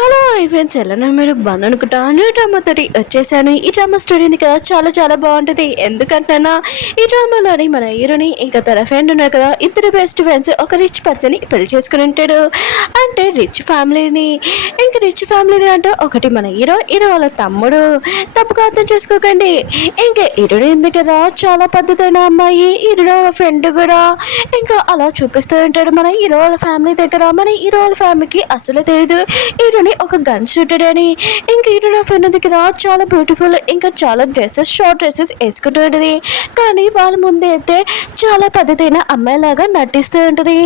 Hello friends, ఎలా మీరు బాగా అనుకుంటా న్యూ డ్రామా తోటి వచ్చేసాను. ఈ డ్రామా స్టోరీ ఉంది కదా, చాలా చాలా బాగుంటుంది. ఎందుకంటున్నా, ఈ డ్రామాలోని మన హీరోని ఇంకా తన ఫ్రెండ్ ఉన్నారు కదా, ఇద్దరు బెస్ట్ ఫ్రెండ్స్ ఒక రిచ్ పర్సన్ పెళ్లి చేసుకుని ఉంటాడు. అంటే రిచ్ ఫ్యామిలీని, ఇంకా రిచ్ ఫ్యామిలీని అంటే ఒకటి మన హీరో వాళ్ళ తమ్ముడు. తప్పుగా అర్థం చేసుకోకండి. ఇంకా హీరోని ఉంది కదా, చాలా పద్ధతైన అమ్మాయి. హీరో వాళ్ళ ఫ్రెండ్ కూడా ఇంకా అలా చూపిస్తూ ఉంటాడు మన హీరో వాళ్ళ ఫ్యామిలీ దగ్గర. మన హీరో వాళ్ళ ఫ్యామిలీకి అసలు తెలియదు హీరోని ఒక గన్ షూటర్ అని. ఇంకా హీరో ఫ్రెండ్ ఉంది కదా, చాలా బ్యూటిఫుల్, ఇంకా చాలా డ్రెస్సెస్, షార్ట్ డ్రెస్సెస్ వేసుకుంటూ ఉంటుంది. కానీ వాళ్ళ ముందే అయితే చాలా పద్ధతైన అమ్మాయిలాగా నటిస్తూ ఉంటుంది.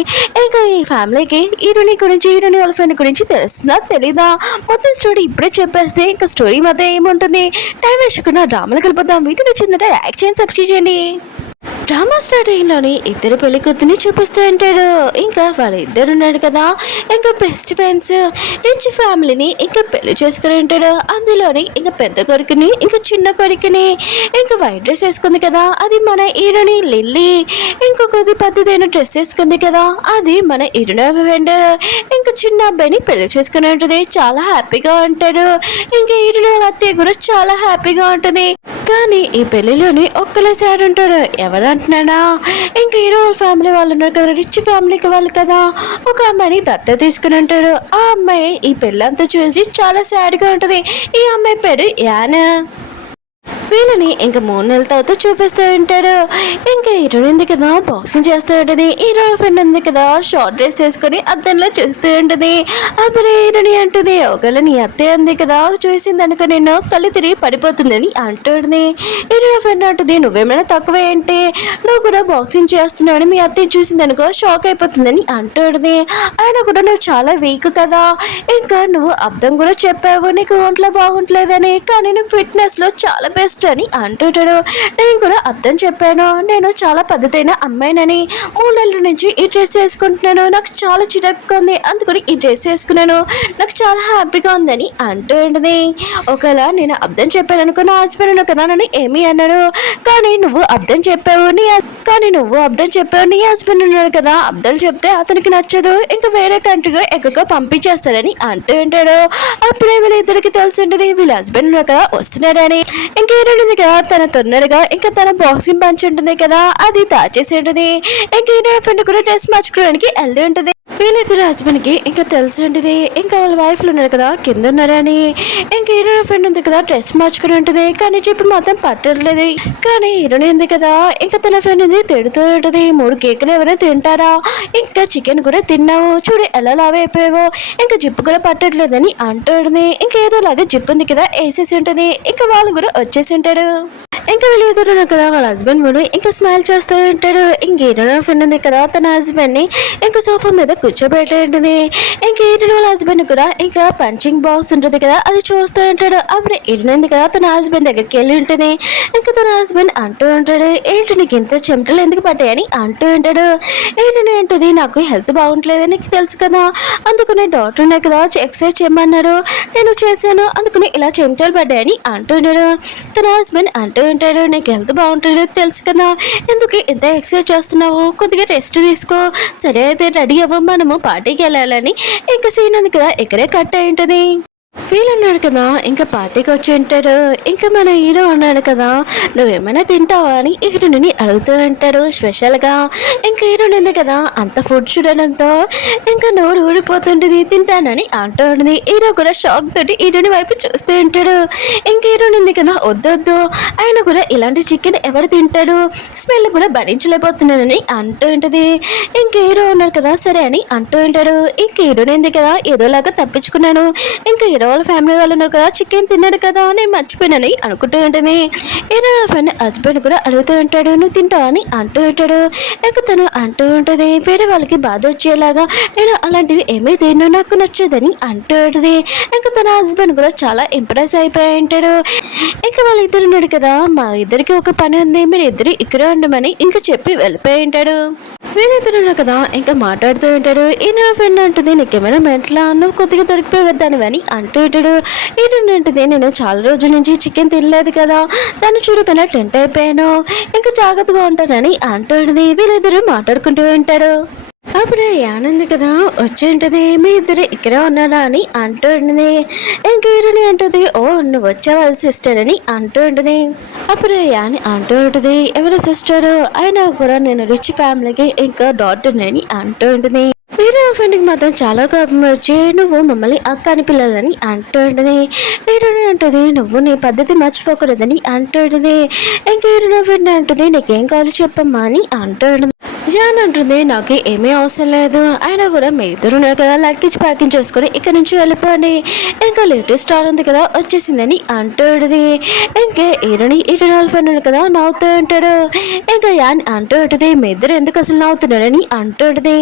ఇంకా ఈ ఫ్యామిలీకి హీరోని గురించి, హీరోని వాళ్ళ ఫ్రెండ్ గురించి తెలుస్తుందా తెలీదా? మొత్తం స్టోరీ ఇప్పుడే చెప్పేస్తే ఇంకా స్టోరీ మధ్య ఏముంటుంది, టైం వేసుకున్న డ్రామాలకు వెళ్ళిపోతాం. వీటిని వచ్చిందంటే యాక్ట్ చేయండి, సబ్స్క్రైబ్ చేయండి. డ్రామా స్టార్టింగ్లోని ఇద్దరు పెళ్లి కూతుర్ని చూపిస్తూ ఉంటాడు. ఇంకా వాళ్ళిద్దరు ఉన్నాడు కదా, ఇంకా బెస్ట్ ఫ్రెండ్స్ రిచ్ ఫ్యామిలీని ఇంకా పెళ్లి చేసుకుని ఉంటాడు. అందులోని ఇంకా పెద్ద కొడుకుని, ఇంకా చిన్న కొడుకుని. ఇంకా వైట్ డ్రెస్ వేసుకుంది కదా, అది మన హీరోని లిల్లీ. ఇంకొకది పద్ధతైన డ్రెస్ వేసుకుంది కదా, అది మన హీరోని ఫ్రెండ్. ఇంకా చిన్న అబ్బాయిని పెళ్లి చేసుకుని ఉంటుంది. చాలా హ్యాపీగా ఉంటాడు. ఇంకా హీరోని వాళ్ళ అత్తయ్య కూడా చాలా హ్యాపీగా ఉంటుంది. కానీ ఈ పెళ్లిలోని ఒక్కలే సాడ్ ఉంటాడు. ఎవరు అంటున్నాడా, ఇంకా హీరో ఫ్యామిలీ వాళ్ళు ఉన్నారు కదా, రిచ్ ఫ్యామిలీకి వాళ్ళు కదా, ఒక అమ్మాయిని దత్త తీసుకుని ఉంటాడు. ఆ అమ్మాయి ఈ పెళ్ళంతా చూసి చాలా సాడ్గా ఉంటుంది. ఈ అమ్మాయి పేరు యానా. వీళ్ళని ఇంకా 3 నెలల తర్వాత చూపిస్తూ ఉంటాడు. ఇంకా హీరోయిన్ ఉంది కదా, బాక్సింగ్ చేస్తూ ఉంటుంది. హీరో ఫ్రెండ్ ఉంది కదా, షార్ట్ డ్రెస్ వేసుకొని అద్దంలో చూస్తూ ఉంటుంది. అప్పుడు హీరోని అంటుంది, ఒకవేళ నీ అత్తయ్య ఉంది కదా, చూసింది అనుకో నేను కళ్ళు తిరిగి పడిపోతుందని అంటుంది. హీరో ఫ్రెండ్ అంటుంది, నువ్వేమైనా తక్కువ ఏంటి, నువ్వు కూడా బాక్సింగ్ చేస్తున్నావు అని మీ అత్తయ్య చూసింది అనుకో షాక్ అయిపోతుందని అంటుంది. ఆయన కూడా నువ్వు చాలా వీక్ కదా, ఇంకా నువ్వు అర్థం కూడా చెప్పావు నీకు ఒంట్లో బాగుంటలేదని, కానీ నువ్వు ఫిట్నెస్లో చాలా బెస్ట్ అని అంటుంటాడు. నేను కూడా అర్థం చెప్పాను, నేను చాలా పద్ధతైన అమ్మాయినని. 3 నెలల నుంచి ఈ డ్రెస్ వేసుకుంటున్నాను, నాకు చాలా చిరక్గా ఉంది, అందుకని ఈ డ్రెస్ వేసుకున్నాను, నాకు చాలా హ్యాపీగా ఉందని అంటుంది. ఒకవేళ నేను అర్థం చెప్పాను అనుకో, నా హస్బెండ్ కదా నన్ను ఏమీ అన్నాడు, కానీ నువ్వు అర్థం చెప్పావు నీ హస్బెండ్ ఉన్నాడు కదా, అర్థం చెప్తే అతనికి నచ్చదు, ఇంకా వేరే కంట్రీగా ఎక్కడికో పంపించేస్తాడని అంటూ ఉంటాడు. అప్పుడే వీళ్ళిద్దరికి తెలిసి ఉంటుంది వీళ్ళ హస్బెండ్ ఉన్నాడు కదా వస్తున్నాడని. ఇంకా ఉంది కదా, తన తొందరగా ఇంకా తన బాక్సింగ్ పంచ్ ఉంటుంది కదా, అది దాచేసి ఉంటుంది. ఇంకా హీరో ఫ్రెండ్ కూడా డ్రెస్ మార్చుకోవడానికి వెళ్ళి ఉంటుంది. వీళ్ళిద్దరు హస్బెండ్ కి ఇంకా తెలిసి ఉంటుంది ఇంకా వాళ్ళ వైఫ్లు ఉన్నారు కదా కింద ఉన్నారని. ఇంకా హీరో ఫ్రెండ్ ఉంది కదా, డ్రెస్ మార్చుకుని ఉంటుంది, కానీ చెప్పి మాత్రం పట్టట్లేదు. కానీ హీరోని ఉంది కదా, ఇంకా తన ఫ్రెండ్ ఉంది తిడుతూ ఉంటుంది, 3 కేకులు ఎవరైనా తింటారా, ఇంకా చికెన్ కూడా తిన్నావు, చూడు ఎలా లావ్ అయిపోయావో, ఇంకా జిప్పు కూడా పట్టట్లేదని అంటుంది. ఇంకా ఏదోలాగా జిప్పు ఉంది కదా వేసేసి ఉంటుంది. ఇంకా వాళ్ళు కూడా వచ్చేసి ఉంటాడు. ఇంకా వీళ్ళు ఎదురున్నారు కదా వాళ్ళ హస్బెండ్ మూడు ఇంకా స్మైల్ చేస్తూ ఉంటాడు. ఇంక హీరో ఫ్రెండ్ ఉంది కదా, తన హస్బెండ్ ని ఇంకా సోఫా మీద కూర్చోబెట్టి ఉంటుంది. ఇంకా హీరో వాళ్ళ హస్బెండ్ కూడా ఇంకా పంచింగ్ బాక్స్ ఉంటుంది కదా, అది చూస్తూ ఉంటాడు. అప్పుడు హీరో ఉంది కదా, తన హస్బెండ్ దగ్గరికి వెళ్ళి ఉంటుంది. ఇంకా తన హస్బెండ్ అంటూ ఉంటాడు, ఏంటి నీకు ఇంత చెమటలు ఎందుకు పట్టాయని అంటూ ఉంటాడు. హీరోని ఏంటిది, నాకు హెల్త్ బాగుంటలేదని నీకు తెలుసు కదా, అందుకని డాక్టర్ ఉన్నాయి కదా ఎక్సర్సైజ్ చేయమన్నారు, నేను చేశాను, అందుకని ఇలా చెమటలు పడ్డాయని అంటున్నాడు. తన హస్బెండ్ అంటూ ఉంటాడు, నీకు హెల్త్ బాగుంటుంది తెలుసు కదా, ఎందుకు ఇంత ఎక్సర్సైజ్ చేస్తున్నావు, కొద్దిగా రెస్ట్ తీసుకో, సరే అయితే రెడీ అవ్వ, మనము పార్టీకి వెళ్ళాలని. ఇంకా సీన్ ఉంది కదా ఇక్కడే కట్ అయి ఉంటుంది. వీళ్ళు ఉన్నాడు కదా, ఇంకా పార్టీకి వచ్చి ఉంటాడు. ఇంకా మన హీరో ఉన్నాడు కదా, నువ్వేమైనా తింటావా అని హీరోని అడుగుతూ ఉంటాడు స్పెషల్గా. ఇంకా హీరోని ఉంది కదా, అంత ఫుడ్ చూడడంతో ఇంకా నోరు ఊడిపోతుంటుంది, తింటానని అంటూ ఉంటుంది. హీరో కూడా షాక్ తోటి హీరోని వైపు చూస్తూ ఉంటాడు. ఇంకా హీరోని ఉంది కదా, వద్దొద్దు, ఆయన కూడా ఇలాంటి చికెన్ ఎవరు తింటాడు, స్మెల్ కూడా భరించలేకపోతున్నానని అంటూ ఉంటుంది. ఇంకా హీరో ఉన్నాడు కదా, సరే అని అంటూ ఉంటాడు. ఇంకా హీరోని ఉంది కదా, ఏదోలాగా తప్పించుకున్నాను, ఇంకా హీరో వాళ్ళ ఫ్యామిలీ వాళ్ళు ఉన్నారు కదా, చికెన్ తిన్నాడు కదా, నేను మర్చిపోయినని అనుకుంటూ ఉంటుంది. హీరో ఫ్రెండ్ హస్బెండ్ కూడా అడుగుతూ ఉంటాడు, నువ్వు తింటావా అని అంటూ ఉంటాడు. ఇంకా తను అంటూ ఉంటుంది, వేరే వాళ్ళకి బాధ వచ్చేలాగా నేను అలాంటివి ఏమీ తిన్నా, నాకు నచ్చదని అంటూ ఉంటుంది. ఇంకా తన హస్బెండ్ కూడా చాలా ఇంప్రెస్ అయిపోయి ఉంటాడు. ఇంకా వాళ్ళిద్దరు ఉన్నాడు కదా, మా ఇద్దరికి ఒక పని ఉంది, మీరు ఇద్దరు ఇక్కడే ఉండమని ఇంకా చెప్పి వెళ్ళిపోయి ఉంటాడు. వీళ్ళిద్దరు కదా ఇంకా మాట్లాడుతూ ఉంటాడు. ఈయన ఫ్రెండ్ అంటుంది, నీకేమైనా మెంట్లా, నువ్వు కొద్దిగా దొరికిపోయి వద్దానివని అంటూ ఉంటాడు. ఈయన అంటుంది, నేను చాలా రోజుల నుంచి చికెన్ తినలేదు కదా, దాన్ని చూడకనే టెంట్ అయిపోయాను, ఇంకా జాగ్రత్తగా ఉంటానని అంటూ ఉంటుంది. వీళ్ళిద్దరు మాట్లాడుకుంటూ ఉంటాడు. అప్పుడు యానుంది కదా వచ్చేంటది మీ ఇద్దరు ఇక్కడే ఉన్నారా అని అంటూ ఉంటుంది. ఇంక ఇరుని అంటది ఓ నువ్వు వచ్చావా సిస్టర్ అని అంటూ ఉంటుంది. అప్పుడు యాని అంటూ ఉంటుంది ఎవరు సిస్టర్ అయినా కూడా నేను రిచ్ ఫ్యామిలీకి ఇంకా డాటర్ అని అంటూ ఉంటుంది. వీరు ఫ్రెండ్కి మాత్రం చాలా కోపం వచ్చి నువ్వు మమ్మల్ని అక్క అని పిల్లలని అంటూ ఉంటుంది. వీరుని అంటుంది నువ్వు నీ పద్ధతి మర్చిపోకూడదని అంటూ ఉంటుంది. ఇంక వీరుని ఫ్రెండ్ అంటుంది నీకేం కావాలి చెప్పమ్మా అని అంటూ ఉంటుంది. జాన్ అంటుంది నాకు ఏమీ అవసరం లేదు అయినా కూడా మీ ఇద్దరు ఉన్నారు కదా లగేజ్ ప్యాకింగ్ చేసుకొని ఇక్కడ నుంచి వెళ్ళిపోండి ఇంకా లేటెస్ట్ స్టార్ ఉంది కదా వచ్చేసిందని అంటుంది. ఇంకా ఈరుని ఇటు ఫ్రెండ్ కదా నవ్వుతూ ఉంటాడు. ఇంకా యాన్ అంటూ ఉంటుంది మీ ఇద్దరు ఎందుకు అసలు నవ్వుతున్నారని అంటుంది.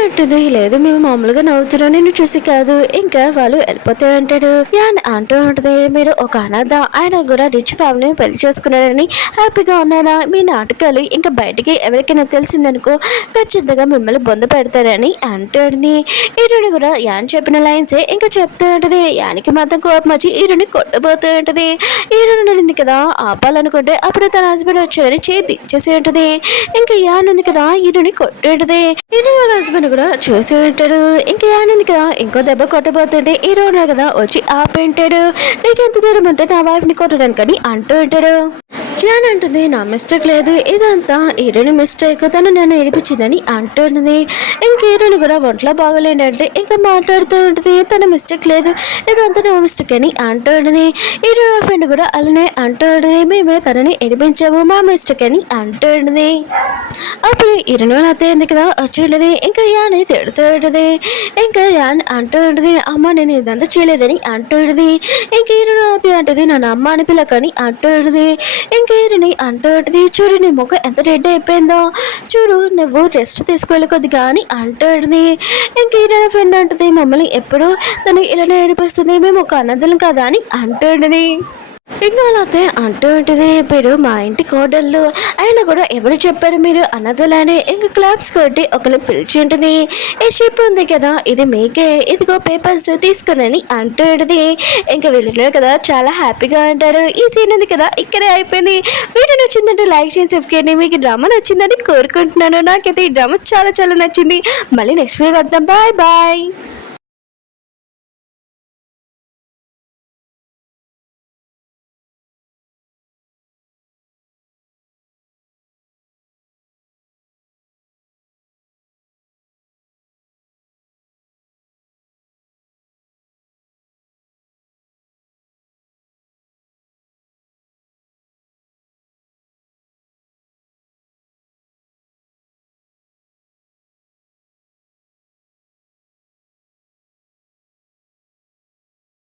అంటుంది లేదు మేము మామూలుగా నవ్వుతున్నాం నేను చూసి కాదు ఇంకా వాళ్ళు వెళ్ళిపోతూ ఉంటాడు. యాన్ అంటూ ఉంటుంది మీరు ఒక అనాథ ఆయన కూడా రిచ్ ఫ్యామిలీని పెళ్లి చేసుకున్నారని హ్యాపీగా ఉన్నారా మీ నాటకాలు ఇంకా బయటికి ఎవరికైనా తెలిసిందనుకో ఖచ్చితంగా మిమ్మల్ని బొంద పెడతారని అంటుంది. ఈరుని కూడా యాన్ చెప్పిన లైన్సే ఇంకా చెప్తూ ఉంటుంది. యానికి మాత్రం కోపం వచ్చి ఈరుని కొట్టబోతూ ఉంటుంది. ఈరుని నడింది కదా ఆపాలనుకుంటే అప్పుడు తన హస్బెండ్ వచ్చారని చేతి ఇచ్చేసి ఉంటుంది. ఇంకా యాన్ ఉంది కదా ఈరుని కొట్టేటది. ఈరు వాళ్ళ హస్బెండ్ కూడా చూసి ఉంటాడు. ఇంకా యానింది కదా ఇంకో దెబ్బ కొట్టబోతుంటే హీరో ఉన్నారు కదా వచ్చి ఆపేంటాడు. నీకు ఎంత దూరం ఉంటే నా వైఫ్ ని కొట్టడానికని అంటూ ఉంటాడు. జాన్ అంటుంది నా మిస్టేక్ లేదు ఇదంతా హీరోని మిస్టేక్ తను నన్ను ఏడిపించిందని అంటుంది. ఇంక హీరోని కూడా ఒంట్లో బాగోలేదంటే ఇంకా మాట్లాడుతూ ఉంటుంది తన మిస్టేక్ లేదు ఇదంతా నా మిస్టేక్ అని అంటుంది. హీరో ఫ్రెండ్ కూడా అలానే అంటుంది మేమే తనని ఏడిపించాము మా మిస్టేక్ అని అంటుంది. అప్పుడు హీరోని వాళ్ళ అత్త ఉంది కదా వచ్చి ఉంటుంది. ఇంకా యాని తిడుతూ ఉంటుంది. ఇంకా యాన్ అంటూ ఉంటుంది అమ్మ నేను ఇదంతా చేయలేదని అంటుంది. ఇంక హీరోని అత్త అంటుంది నన్ను అమ్మ అని పిల్లకని అంటుంది. ఇంకేరిని అంటుంది చూడు నీ ముఖం ఎంత రెడ్ అయిపోయిందో చూడు నువ్వు రెస్ట్ తీసుకెళ్ళి కొద్దిగా అని అంటుంది. ఇంకేరైనా ఫ్రెండ్ అంటుంది మమ్మల్ని ఎప్పుడు తను ఇలానే ఏడిపిస్తుంది మేము ఒక అన్నదలం కదా అని అంటుంది. ఇంకా వాళ్ళతే అంటూ ఉంటుంది మీరు మా ఇంటి కోడళ్ళు అయినా కూడా ఎవరు చెప్పారు మీరు అన్నదలానే ఇంకా క్లాప్స్ కొట్టి ఒకరిని పిలిచి ఉంటుంది. ఈ షిప్ ఉంది కదా ఇది మీకే ఇదిగో పేపర్స్ తీసుకుని అంటూ ఉంటుంది. ఇంకా వెళ్ళినారు కదా చాలా హ్యాపీగా అంటారు. ఈ సీన్ ఉంది కదా ఇక్కడే అయిపోయింది. వీడియో నచ్చిందంటే లైక్ చేసి సబ్స్క్రైబ్ మీకు డ్రామా నచ్చిందని కోరుకుంటున్నాను. నాకైతే ఈ డ్రామా చాలా చాలా నచ్చింది. మళ్ళీ నెక్స్ట్ వీడియో కడతాం. Bye bye.